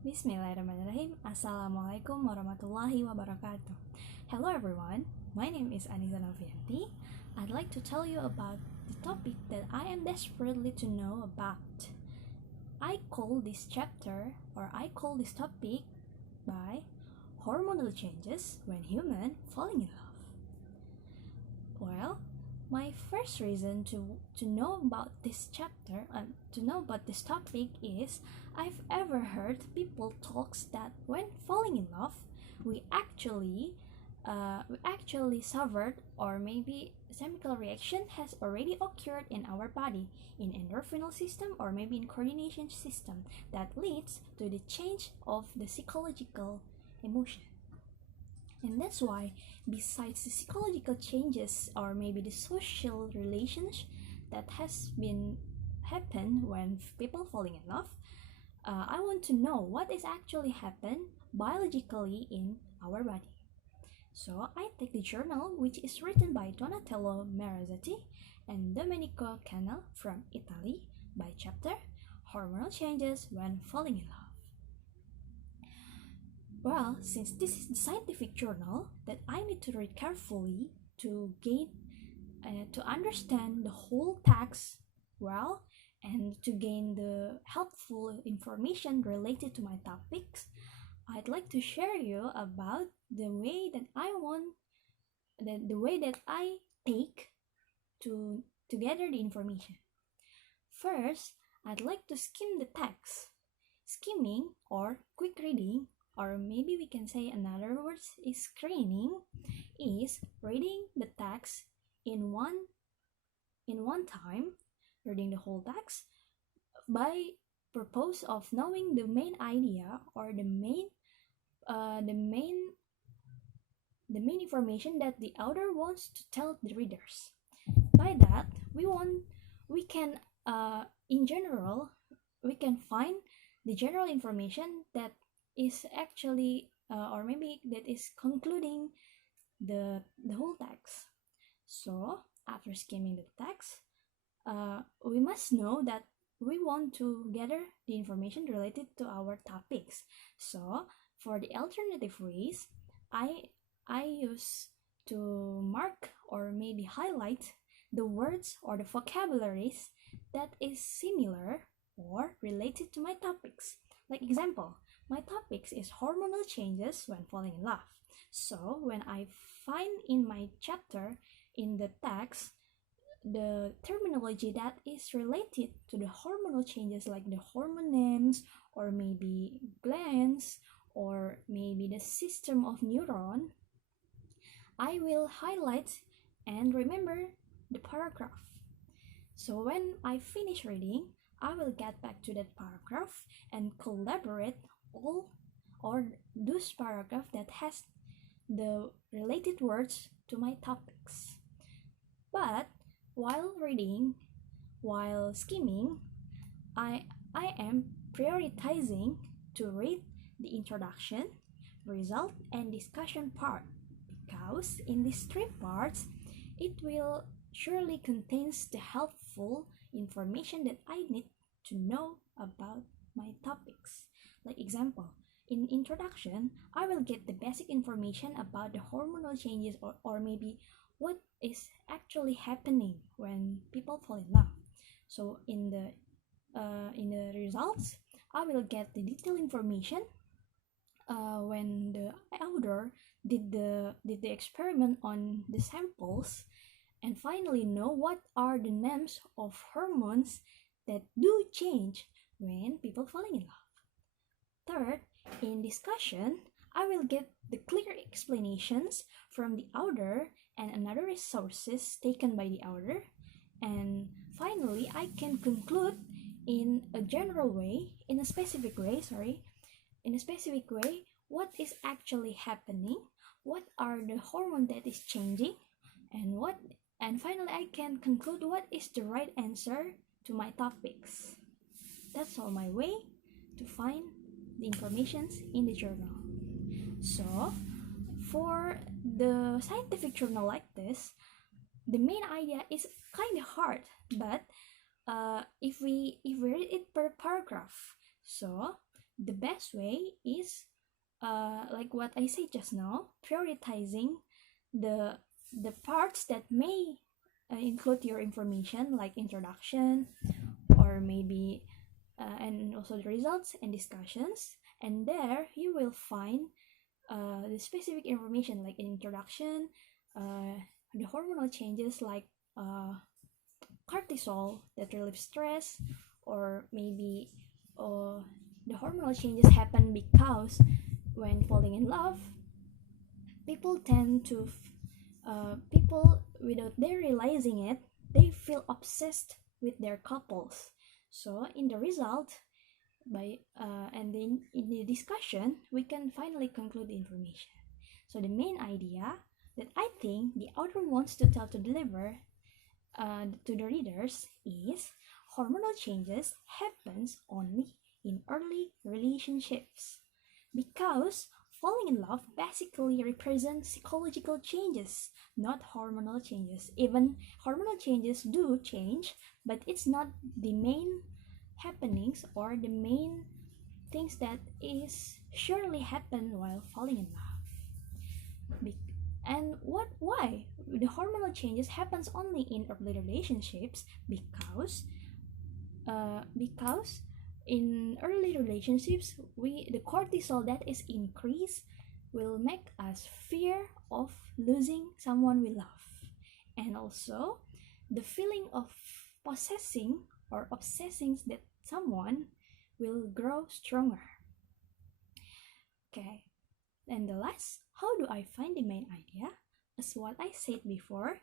Bismillahirrahmanirrahim. Assalamualaikum warahmatullahi wabarakatuh. Hello everyone, my name is Noviyanti. I'd like to tell you about the topic that I am desperately to know about. I call this topic by hormonal changes when human falling in love. Well, my first reason to know about this to know about this topic is I've ever heard people talks that when falling in love, we actually suffered, or maybe chemical reaction has already occurred in our body, in endorphinal system or maybe in coordination system, that leads to the change of the psychological emotion. And that's why, besides the psychological changes or maybe the social relations that has been happen when people falling in love, I want to know what is actually happen biologically in our body. So I take the journal, which is written by Donatello Marazzetti and Domenico Canal from Italy, by chapter Hormonal Changes When Falling in Love. Well, since this is the scientific journal that I need to read carefully to gain to understand the whole text well, and to gain the helpful information related to my topics, I'd like to share you about the way that the way that I take to gather the information. First, I'd like to skim the text. Skimming or quick reading, or maybe we can say another word is screening, is reading the text in one time, reading the whole text by purpose of knowing the main idea or the main information that the author wants to tell the readers. By that, we can in general we can find the general information that is actually or maybe that is concluding the whole text. So after skimming the text, we must know that we want to gather the information related to our topics. So for the alternative ways, I use to mark or maybe highlight the words or the vocabularies that is similar or related to my topics. Like example, my topics is hormonal changes when falling in love. So when I find in my chapter in the text the terminology that is related to the hormonal changes, like the hormone names or maybe glands or maybe the system of neuron, I will highlight and remember the paragraph. So when I finish reading, I will get back to that paragraph and collaborate all or those paragraph that has the related words to my topics. But while reading, while skimming, I am prioritizing to read the introduction, result, and discussion part, because in these three parts, it will surely contains the helpful information that I need to know about my topics. Like example, in introduction, I will get the basic information about the hormonal changes or maybe what is actually happening when people fall in love. So in the results, I will get the detailed information when the author did the experiment on the samples, and finally know what are the names of hormones that do change when people falling in love. Third, in discussion, I will get the clear explanations from the author and another resources taken by the author. And finally, I can conclude in a general way, in a specific way, what is actually happening, what are the hormone that is changing, and finally I can conclude what is the right answer to my topics. That's all my way to find the informations in the journal. So for the scientific journal like this, the main idea is kind of hard, but if we read it per paragraph, so the best way is like what I said just now, prioritizing the parts that may include your information, like introduction, or maybe and also the results and discussions. And there you will find the specific information like introduction, the hormonal changes like cortisol that relieves stress, or maybe the hormonal changes happen because when falling in love, people tend to people without their realizing it, they feel obsessed with their couples. So in the result, by and then in the discussion, we can finally conclude the information. So the main idea that I think the author wants to tell to deliver to the readers is hormonal changes happens only in early relationships, because falling in love basically represents psychological changes, not hormonal changes. Even hormonal changes do change, but it's not the main happenings or the main things that is surely happen while falling in love. And why the hormonal changes happens only in early relationships? Because in early relationships, the cortisol that is increased will make us fear of losing someone we love, and also the feeling of possessing or obsessing that someone will grow stronger. Okay, and the last, how do I find the main idea? As what I said before,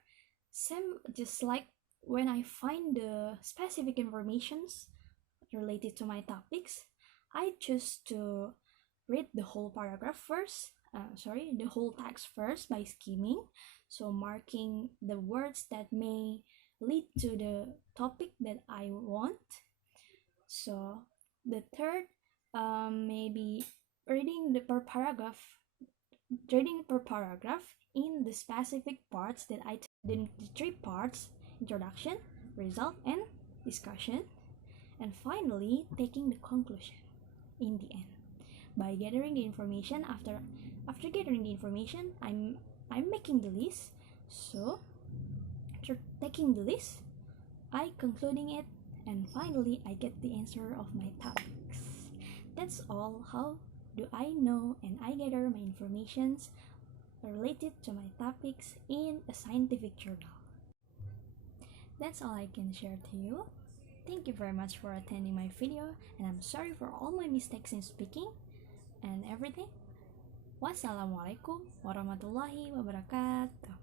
same just like when I find the specific informations related to my topics, I choose to read the whole paragraph first, the whole text first by skimming, so marking the words that may lead to the topic that I want. So the third, maybe reading the per paragraph, reading per paragraph in the specific parts that the three parts: introduction, result, and discussion. And finally taking the conclusion in the end by gathering the information. After gathering the information, I'm making the list. So after taking the list, I concluding it, and finally I get the answer of my topics. That's all. How do I know and I gather my informations related to my topics in a scientific journal? That's all I can share to you. Thank you very much for attending my video, and I'm sorry for all my mistakes in speaking and everything. Wassalamualaikum warahmatullahi wabarakatuh.